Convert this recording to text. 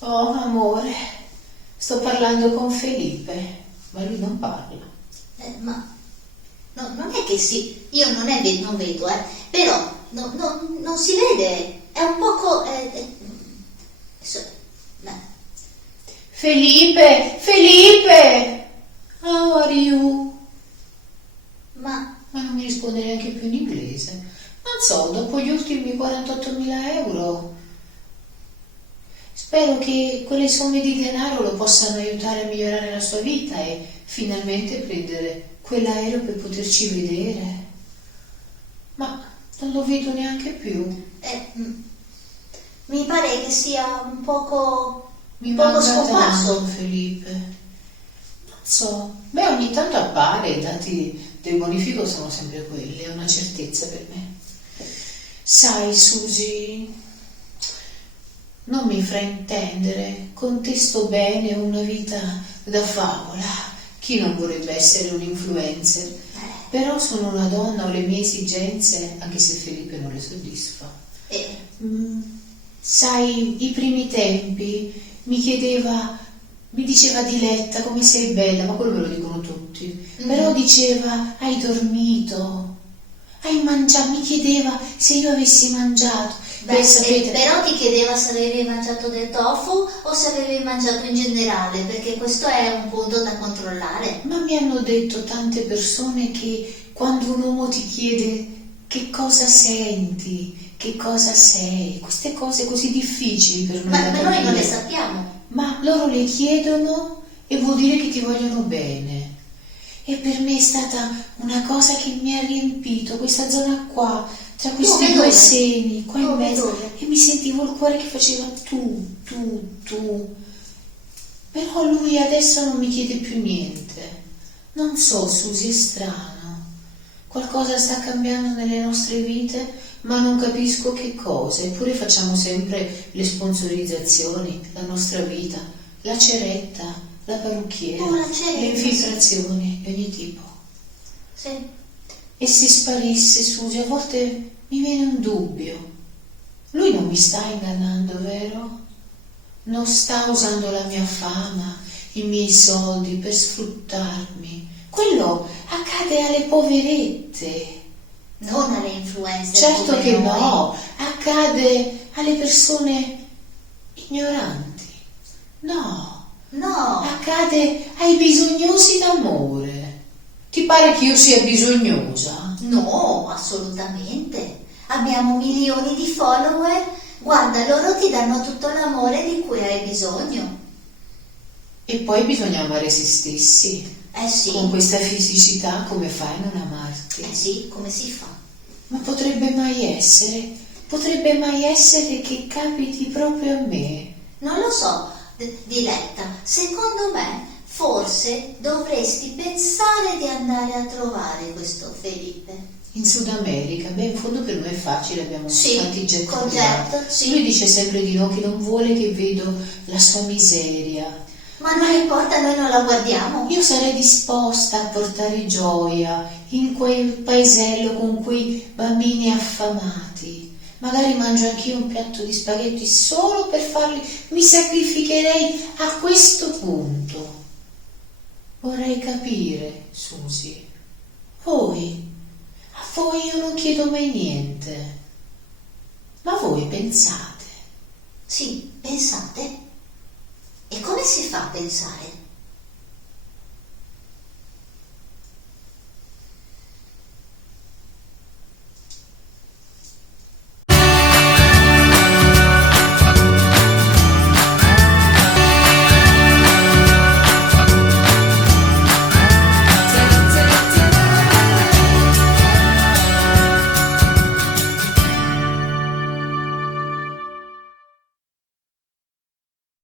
Oh, amore, sto parlando con Felipe, ma lui non parla. Ma non è che sì, io non vedo, però non si vede, è un poco... so- ma- Felipe, how are you? ma Ma non mi risponde neanche più in inglese. Non so, dopo gli ultimi 48.000 euro, spero che quelle somme di denaro lo possano aiutare a migliorare la sua vita e finalmente prendere quell'aereo per poterci vedere. Ma non lo vedo neanche più. mi pare che sia un poco Mi poco manca scomparso. tanto, Felipe. Non so. Beh, ogni tanto appare, i dati del bonifico sono sempre quelli, è una certezza per me. Sai, Susi, non mi fraintendere, con te sto bene, ho una vita da favola. Chi non vorrebbe essere un influencer? Però sono una donna, ho le mie esigenze, anche se Felipe non le soddisfa. Sai, i primi tempi mi diceva Diletta come sei bella, ma quello me lo dicono tutti. Però diceva, hai dormito, hai mangiato, mi chiedeva se io avessi mangiato. Beh, sapete, Però ti chiedeva se avevi mangiato del tofu o se avevi mangiato in generale, perché questo è un punto da controllare. ma mi hanno detto tante persone che quando un uomo ti chiede che cosa senti, che cosa sei, queste cose così difficili per noi da Ma noi non le capire, sappiamo. ma loro le chiedono e vuol dire che ti vogliono bene. E per me è stata una cosa che mi ha riempito questa zona qua, tra questi due seni, qua in mezzo, e mi sentivo il cuore che faceva tu. Però lui adesso non mi chiede più niente. Non so, Susi, è strano. Qualcosa sta cambiando nelle nostre vite, ma non capisco che cosa. Eppure facciamo sempre le sponsorizzazioni, la nostra vita, la ceretta, la parrucchiera, le infiltrazioni di ogni tipo. Sì. E se sparisse, Susi, a volte mi viene un dubbio. Lui non mi sta ingannando, vero? Non sta usando la mia fama, i miei soldi per sfruttarmi. Quello accade alle poverette. Non alle influencer. Certo che no, accade alle persone ignoranti. No, accade ai bisognosi d'amore. Ti pare che io sia bisognosa? No, assolutamente. Abbiamo milioni di follower. Guarda, loro ti danno tutto l'amore di cui hai bisogno. E poi bisogna amare se stessi. Sì. Con questa fisicità come fai a non amarti? Sì, come si fa? Ma potrebbe mai essere che capiti proprio a me? Non lo so, Diletta. Secondo me, forse dovresti pensare di andare a trovare questo Felipe. In Sud America? Beh, in fondo per noi è facile, abbiamo tanti jet con privati. jet, sì. Lui dice sempre di no, che non vuole che vedo la sua miseria. Ma non importa, noi non la guardiamo. Io sarei disposta a portare gioia in quel paesello con quei bambini affamati. Magari mangio anch'io un piatto di spaghetti solo per farli. Mi sacrificherei a questo punto. Vorrei capire, Susi. A voi io non chiedo mai niente. Ma voi pensate? Sì, pensate. E come si fa a pensare?